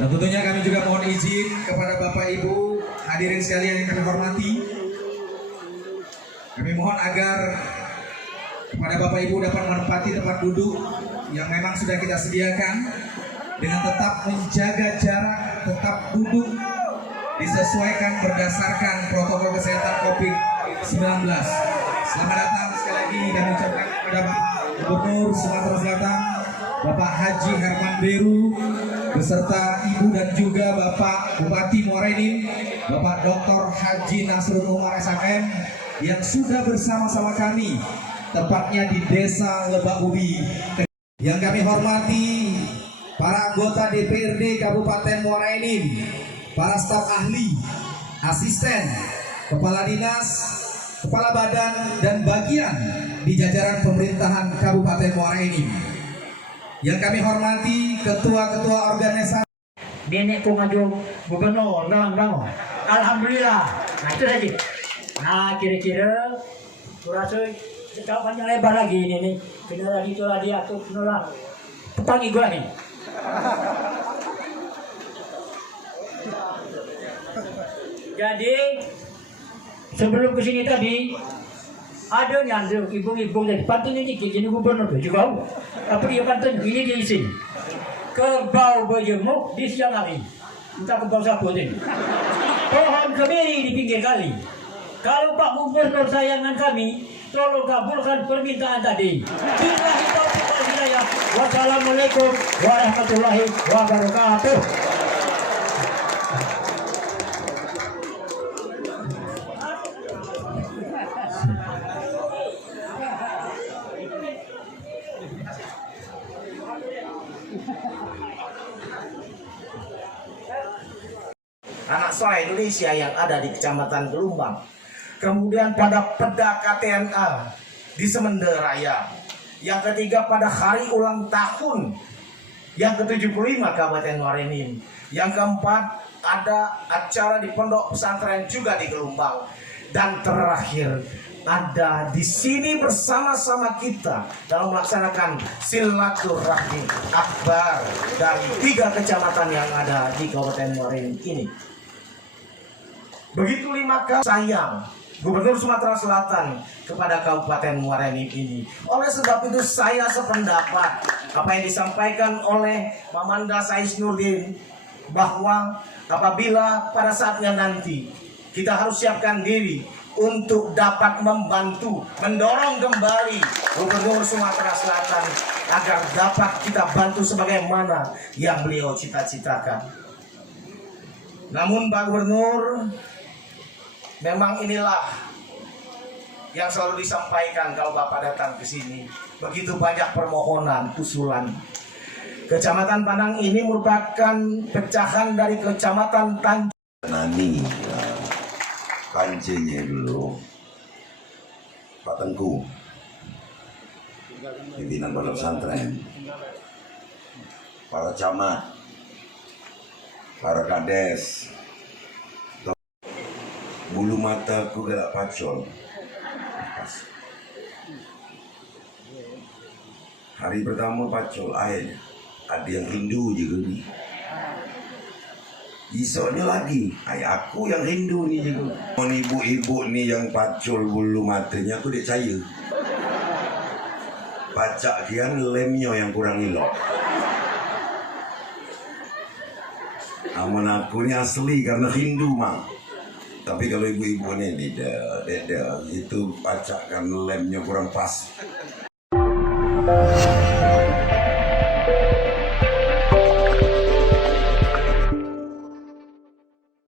Dan tentunya kami juga mohon izin kepada Bapak Ibu hadirin sekalian yang kami hormati. Kami mohon agar kepada Bapak Ibu dapat menempati tempat duduk yang memang sudah kita sediakan dengan tetap menjaga jarak, tetap duduk disesuaikan berdasarkan protokol kesehatan COVID-19. Selamat datang sekali lagi kami ucapkan kepada Bapak Gubernur Sumatera Selatan, Bapak Haji Herman Beru, beserta Ibu dan juga Bapak Bupati Muara Enim, Bapak Dr. Haji Nasrul Umar SHM yang sudah bersama-sama kami, tepatnya di Desa Lebak Ubi. Yang kami hormati para anggota DPRD Kabupaten Muara Enim, para staf ahli, asisten, kepala dinas, kepala badan dan bagian di jajaran pemerintahan Kabupaten Muara Enim. Yang kami hormati ketua-ketua organisasi. Nenek ku maju gubernur bangun. Alhamdulillah. Nah itu saja. Nah kira-kira kurasa kita panjang lebar lagi ini nih. Kena lagi tu lagi atau kena lah. Pepangi gua nih. Jadi sebelum kesini tadi ada yang ibu-ibu dari pantun ini jadi gubernur juga. Tapi dia pantun ini di sini. Kerbau berjemuk di siang hari. Entah kerbau siapa ini. Pohon kemiri di pinggir kali. Kalau Pak Gubernur sayangan kami, tolong kabulkan permintaan tadi. Billahi taufiq wal hidayah. Wassalamualaikum warahmatullahi wabarakatuh. Anak soleh Indonesia yang ada di Kecamatan Gelumbang. Kemudian pada Peda KTNA di Semenderaya. Yang ketiga pada hari ulang tahun yang ke-75 Kabupaten Muara Enim. Yang keempat ada acara di Pondok Pesantren juga di Gelumbang. Dan terakhir ada di sini bersama-sama kita dalam melaksanakan silaturahmi akbar dari 3 kecamatan yang ada di Kabupaten Muara Enim ini. Begitu 5 sayang Gubernur Sumatera Selatan kepada Kabupaten Muara Enim ini. Oleh sebab itu saya sependapat apa yang disampaikan oleh Mamanda Sais Nurdin, bahwa apabila pada saatnya nanti kita harus siapkan diri untuk dapat membantu, mendorong kembali Gubernur Sumatera Selatan agar dapat kita bantu sebagaimana yang beliau cita-citakan. Namun Pak Gubernur, memang inilah yang selalu disampaikan kalau Bapak datang ke sini. Begitu banyak permohonan, usulan. Kecamatan Panang ini merupakan pecahan dari Kecamatan Tanjung. Nani, kancingnya dulu, Pak Tengku, pimpinan pondok pesantren, para camat, para kades. Bulu mataku gelap pacol. Hari pertama pacol air. Ada yang Hindu juga nih. Besoknya lagi, aku yang Hindu nih juga. Ibu-ibu nih yang pacol bulu matanya aku percaya. Pacak kian lemnya yang kurang elok. Amun aku ini asli karena Hindu mah. Tapi kalau ibu-ibu ini tidak, itu pacak kan lemnya kurang pas.